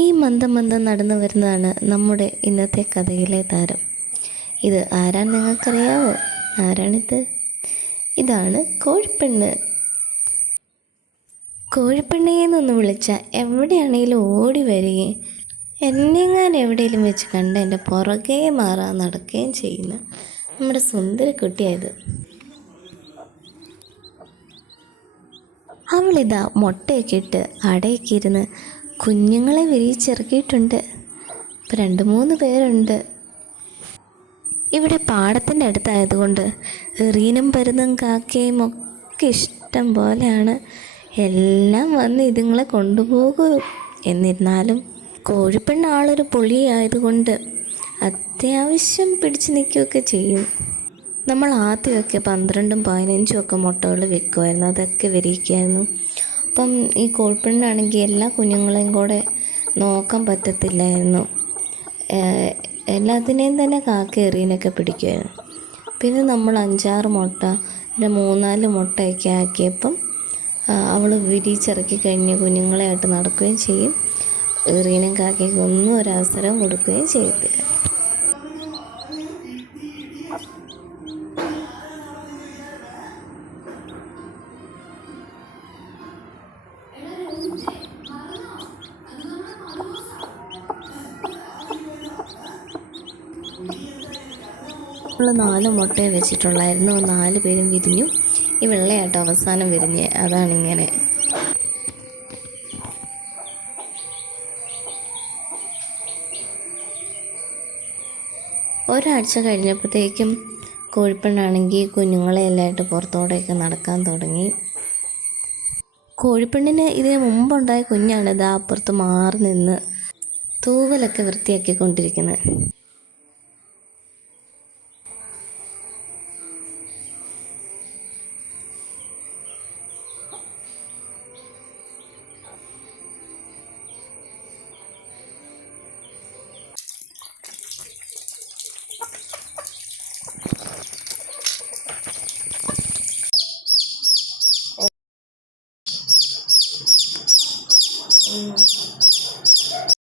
ഈ മന്ദം മന്ദം നടന്നു വരുന്നതാണ് നമ്മുടെ ഇന്നത്തെ കഥയിലെ താരം. ഇത് ആരാണ് നിങ്ങൾക്കറിയാവോ? ആരാണിത്? ഇതാണ് കോഴിപ്പെണ്ണ്. കോഴിപ്പെണ്ണേന്നൊന്ന് വിളിച്ചാൽ എവിടെയാണെങ്കിലും ഓടി വരികയും എന്നെങ്ങാനും എവിടെയെങ്കിലും വെച്ച് കണ്ട് എൻ്റെ പുറകെ മാറാൻ നടക്കുകയും ചെയ്യുന്ന നമ്മുടെ സുന്ദരി കുട്ടിയായത്. അവളിതാ മുട്ടയൊക്കെ ഇട്ട് അടയൊക്കെ ഇരുന്ന് കുഞ്ഞുങ്ങളെ വിരിയിച്ചിറക്കിയിട്ടുണ്ട്. ഇപ്പം 2-3 പേരുണ്ട്. ഇവിടെ പാടത്തിൻ്റെ അടുത്തായതുകൊണ്ട് എറിയനും പരുന്നും കാക്കയും ഒക്കെ ഇഷ്ടം പോലെയാണ്. എല്ലാം വന്ന് ഇതുങ്ങളെ കൊണ്ടുപോകും. എന്നിരുന്നാലും കോഴിപ്പെണ്ണ് ആളൊരു പൊളിയായതുകൊണ്ട് അത്യാവശ്യം പിടിച്ചു നിൽക്കുകയൊക്കെ ചെയ്യും. നമ്മൾ ആദ്യമൊക്കെ 12ഉം 15ഉം ഒക്കെ മുട്ടകൾ വെക്കുമായിരുന്നു, അതൊക്കെ വിരിയിക്കുമായിരുന്നു. അപ്പം ഈ കോഴിപ്പെണ്ണാണെങ്കിൽ എല്ലാ കുഞ്ഞുങ്ങളെയും കൂടെ നോക്കാൻ പറ്റത്തില്ലായിരുന്നു. എല്ലാത്തിനെയും തന്നെ കാക്ക എറിയനൊക്കെ പിടിക്കുമായിരുന്നു. പിന്നെ നമ്മൾ 5-6 മുട്ട, പിന്നെ 3-4 മുട്ടയൊക്കെ ആക്കിയപ്പം അവൾ വിരിയിച്ചിറക്കി കഴിഞ്ഞ് കുഞ്ഞുങ്ങളെയായിട്ട് നടക്കുകയും ചെയ്യും. എറിയനും കാക്കയ്ക്ക് ഒന്നും ഒരവസരം കൊടുക്കുകയും ചെയ്യത്തില്ല. നമ്മൾ 4 മുട്ടയെ വെച്ചിട്ടുള്ളായിരുന്നു. 4 പേരും വിരിഞ്ഞു. ഈ വെള്ളയാട്ടോ അവസാനം വിരിഞ്ഞ്. അതാണിങ്ങനെ. ഒരാഴ്ച കഴിഞ്ഞപ്പോഴത്തേക്കും കോഴിപ്പെണ്ണാണെങ്കിൽ കുഞ്ഞുങ്ങളെ എല്ലാമായിട്ട് പുറത്തോടെയൊക്കെ നടക്കാൻ തുടങ്ങി. കോഴിപ്പെണ്ണിന് ഇതിന് മുമ്പുണ്ടായ കുഞ്ഞാണ് ഇതാ അപ്പുറത്ത് മാറി നിന്ന് തൂവലൊക്കെ വൃത്തിയാക്കിക്കൊണ്ടിരിക്കുന്നത്.